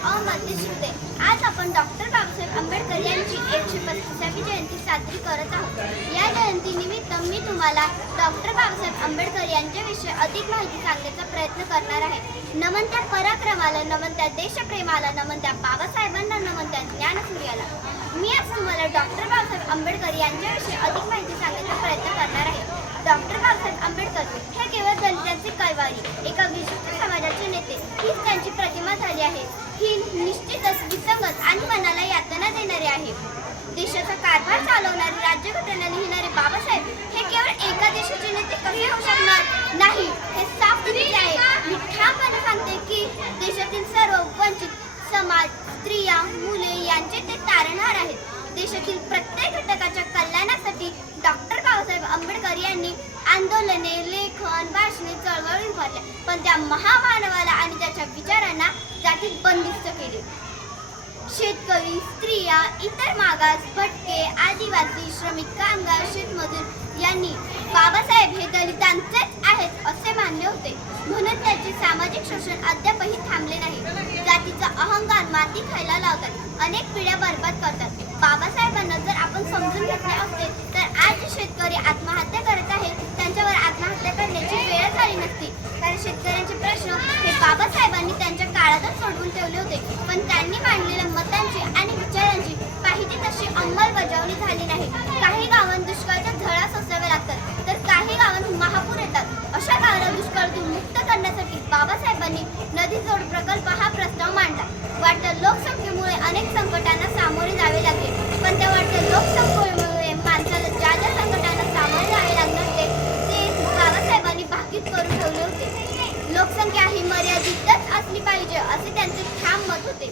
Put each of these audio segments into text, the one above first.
अहमद शिंदे. आज आपण डॉक्टर बाबासाहेब आंबेडकर यांची 135वी जयंती साजरी करत आहोत. या जयंतीनिमित्त मी तुम्हाला डॉक्टर बाबासाहेब आंबेडकर यांच्याविषयी अधिक माहिती सांगण्याचा प्रयत्न करणार आहे. नमन त्या पराक्रमाला, नमन त्या देशप्रेमाला, नमन त्या बाबासाहेबांना, नमन त्या ज्ञानसूर्याला. मी आज तुम्हाला डॉक्टर बाबासाहेब आंबेडकर यांच्याविषयी अधिक माहिती सांगण्याचा प्रयत्न करणार आहे. डॉक्टर बाबासाहेब आंबेडकर हे केवळ दलितांचे कैवारी, एका विशिष्ट समाजाचे नेते हीच त्यांची प्रतिमा झाली आहे. ही निश्चितच विसंगत आणि मनाला यातना देणारी आहे. देशाचा कारभार चालवणारे, राज्यघटना लिहिणारे बाबासाहेब हे केवळ एका देशाचे नेते कसे होऊ शकणार नाही, हे साफ दिलेले आहे. मी ठामपणे सांगते की देशातील सर्व वंचित समाज, स्त्रिया, मुले यांचे ते तारणहार आहेत. देशातील प्रत्येक घटकाच्या कल्याणासाठी डॉक्टर बाबासाहेब आंबेडकर यांनी आंदोलने, लेखन, भाषणे, चळवळी उभारल्या, पण त्या महामानवाला आणि त्याच्या विचारांना जातीत बंदिस्त केले. शेतकरी, स्त्रिया, इतर मागास, भटके, आदिवासी, श्रमिक, कामगार, शेतमजूर यांनी बाबासाहेब हे दलितांचेच आहेत असे मानले होते. म्हणून त्याचे सामाजिक शोषण अद्यापही थांबले नाही. जातीचा अहंकार माती खायला लावतात, अनेक पिढ्या बर्बाद करतात. बाबासाहेबांना जर आपण समजून घेतले असते तर आज जे शेतकरी आत्महत्या करत आहेत त्यांच्यावर आत्महत्या करण्याची वेळ झाली नसती. कारण शेतकऱ्यांचे प्रश्न हे बाबासाहेबांनी त्यांच्या काळातच सोडवून ठेवले होते, पण त्यांनी मांडलेल्या मतांची आणि विचारांची पाहिजे तशी अंमलबजावणी झाली नाही. काही गावांत दुष्काळाच्या झळा सोसाव्या लागतात, तर काही गावांत महापूर येतात. अशा गावाला दुष्काळातून मुक्त करण्यासाठी बाबासाहेबांनी नदी जोड प्रकल्प हा प्रस्ताव मांडला. वाढत्या लोकसंख्येमुळे अनेक संकटांना सामोरे जावे लागले, पण त्या वाढत्या लोकसंख्येमुळे माणसाला ज्या ज्या संकटांना सामोरे जावे लागणार ते बाबासाहेबांनी भाकीत करून ठेवले होते. लोकसंख्या ही मर्यादितच असली पाहिजे असे त्यांचे ठाम मत होते.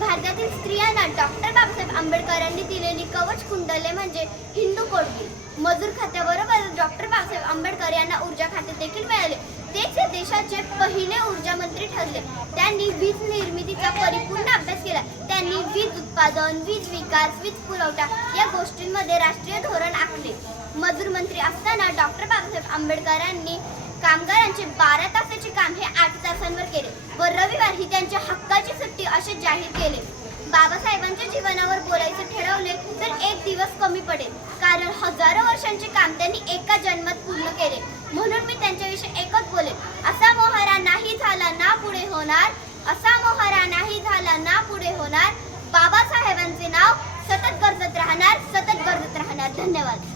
भारतातील स्त्रियांना डॉक्टर बाबासाहेब आंबेडकरांनी दिलेली कवच कुंडले म्हणजे हिंदू कोड बिल. मजूर खात्याबरोबर डॉक्टर बाबासाहेब आंबेडकर यांना ऊर्जा खाते देखील मिळाले. तेच या देशाचे पहिले ऊर्जा मंत्री ठरले. त्यांनी वीज निर्मितीचा परिपूर्ण अभ्यास केला. त्यांनी वीज उत्पादन, वीज विकास, वीज पुरवठा या गोष्टींमध्ये राष्ट्रीय धोरण आखले. मजूर मंत्री असताना डॉक्टर बाबासाहेब आंबेडकरांनी कामगारांचे 12 तासाचे काम हे 8 तासांवर केले व रविवार ही त्यांच्या हक्काची सुट्टी असे जाहीर केले. बाबासाहेबांच्या जीवनावर बोलायचे ठरवले तर एक दिवस कमी पडेल, कारण हजारो वर्षांचे काम त्यांनी एका जन्मात पूर्ण केले. म्हणून मी त्यांच्याविषयी एकच बोलेन, असा मोहरा नाही झाला ना पुढे होणार, असा मोहरा नाही झाला ना पुढे होणार. बाबासाहेबांचे नाव सतत गरजत राहणार, सतत गरजत राहणार. धन्यवाद.